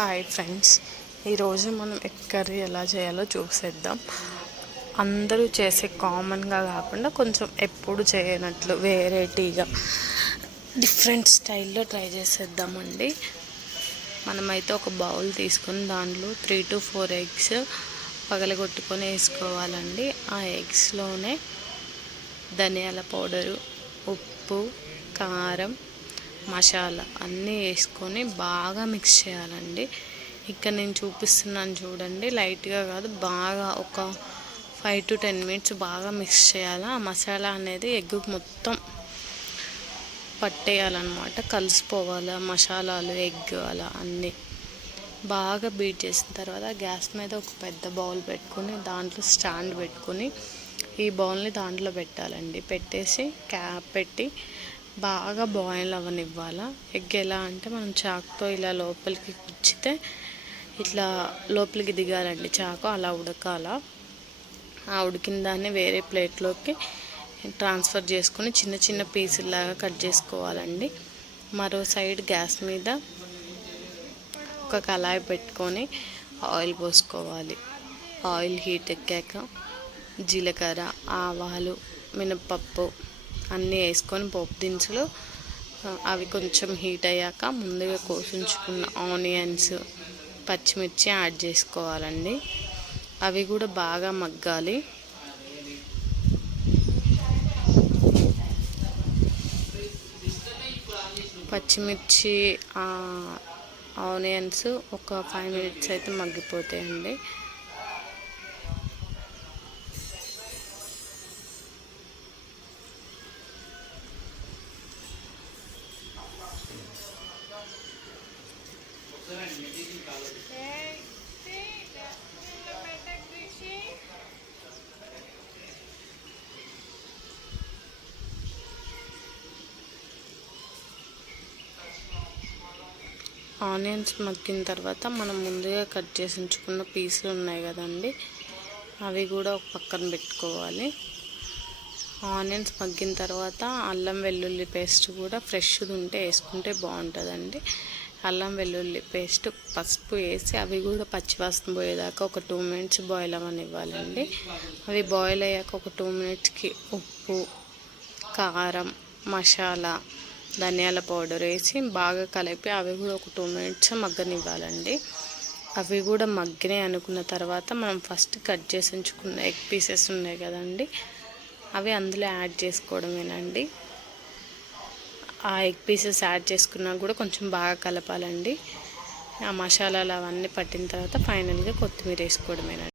Hi friends, ఈరోజు మనం egg curry ఎలా చేయాలో చూసేద్దాం. అందరూ చేసే కామన్గా కాకుండా కొంచెం ఎప్పుడు చేయనట్లు వెరైటీగా డిఫరెంట్ స్టైల్లో ట్రై చేసేద్దామండి. మనమైతే ఒక బౌల్ తీసుకొని దాంట్లో 3 to 4 ఎగ్స్ పగలగొట్టుకొని వేసుకోవాలండి. ఆ ఎగ్స్లోనే ధనియాల పౌడరు, ఉప్పు, కారం, మసాలా అన్నీ వేసుకొని బాగా మిక్స్ చేయాలండి. ఇక్కడ నేను చూపిస్తున్నాను చూడండి, లైట్గా కాదు, బాగా ఒక 5 to 10 minutes బాగా మిక్స్ చేయాలి. ఆ మసాలా అనేది ఎగ్గు మొత్తం పట్టేయాలన్నమాట, కలిసిపోవాలి మసాలాలు, ఎగ్ అలా అన్నీ బాగా బీట్ చేసిన తర్వాత గ్యాస్ మీద ఒక పెద్ద బౌల్ పెట్టుకొని దాంట్లో స్టాండ్ పెట్టుకొని ఈ బౌల్ని దాంట్లో పెట్టాలండి. పెట్టేసి క్యాప్ పెట్టి బాగా బాయిల్ అవ్వనివ్వాలి. ఎగ్ ఎలా అంటే మనం చాకుతో ఇలా లోపలికి గుచ్చితే ఇట్లా లోపలికి దిగాలండి చాకు, అలా ఉడకాల. ఆ ఉడికిన దాన్ని వేరే ప్లేట్లోకి ట్రాన్స్ఫర్ చేసుకొని చిన్న చిన్న పీసుల్లాగా కట్ చేసుకోవాలండి. మరో సైడ్ గ్యాస్ మీద ఒక కళాయి పెట్టుకొని ఆయిల్ పోసుకోవాలి. ఆయిల్ హీట్ ఎక్కాక జీలకర్ర, ఆవాలు, మినపప్పు అన్నీ వేసుకొని పోపు దినుసులు అవి కొంచెం హీట్ అయ్యాక ముందుగా కోసించుకున్న ఆనియన్స్, పచ్చిమిర్చి యాడ్ చేసుకోవాలండి. అవి కూడా బాగా మగ్గాలి. పచ్చిమిర్చి, ఆనియన్స్ ఒక 5 minutes అయితే మగ్గిపోతాయండి. ఆనియన్స్ మగ్గిన తర్వాత మనం ముందుగా కట్ చేసి ఉంచుకున్న పీసులు ఉన్నాయి కదండి, అవి కూడా ఒక పక్కన పెట్టుకోవాలి. ఆనియన్స్ మగ్గిన తర్వాత అల్లం వెల్లుల్లి పేస్ట్ కూడా ఫ్రెష్ది ఉంటే వేసుకుంటే బాగుంటుందండి. అల్లం వెల్లుల్లి పేస్ట్, పసుపు వేసి అవి కూడా పచ్చివాసన పోయేదాకా ఒక 2 minutes బాయిల్ అవ్వనివ్వాలండి. అవి బాయిల్ అయ్యాక ఒక 2 minutesకి ఉప్పు, కారం, మసాలా, ధనియాల పౌడర్ వేసి బాగా కలిపి అవి కూడా ఒక 2 minutes మగ్గనివ్వాలండి. అవి కూడా మగ్గినాయి అనుకున్న తర్వాత మనం ఫస్ట్ కట్ చేసి ఉంచుకున్న ఎగ్ పీసెస్ ఉన్నాయి కదండి, అవి అందులో యాడ్ చేసుకోవడమేనండి. ఆ ఎగ్ పీసెస్ యాడ్ చేసుకున్నా కూడా కొంచెం బాగా కలపాలండి. ఆ మసాలాలు అవన్నీ పట్టిన తర్వాత ఫైనల్గా కొత్తిమీర వేసుకోవడమేనండి.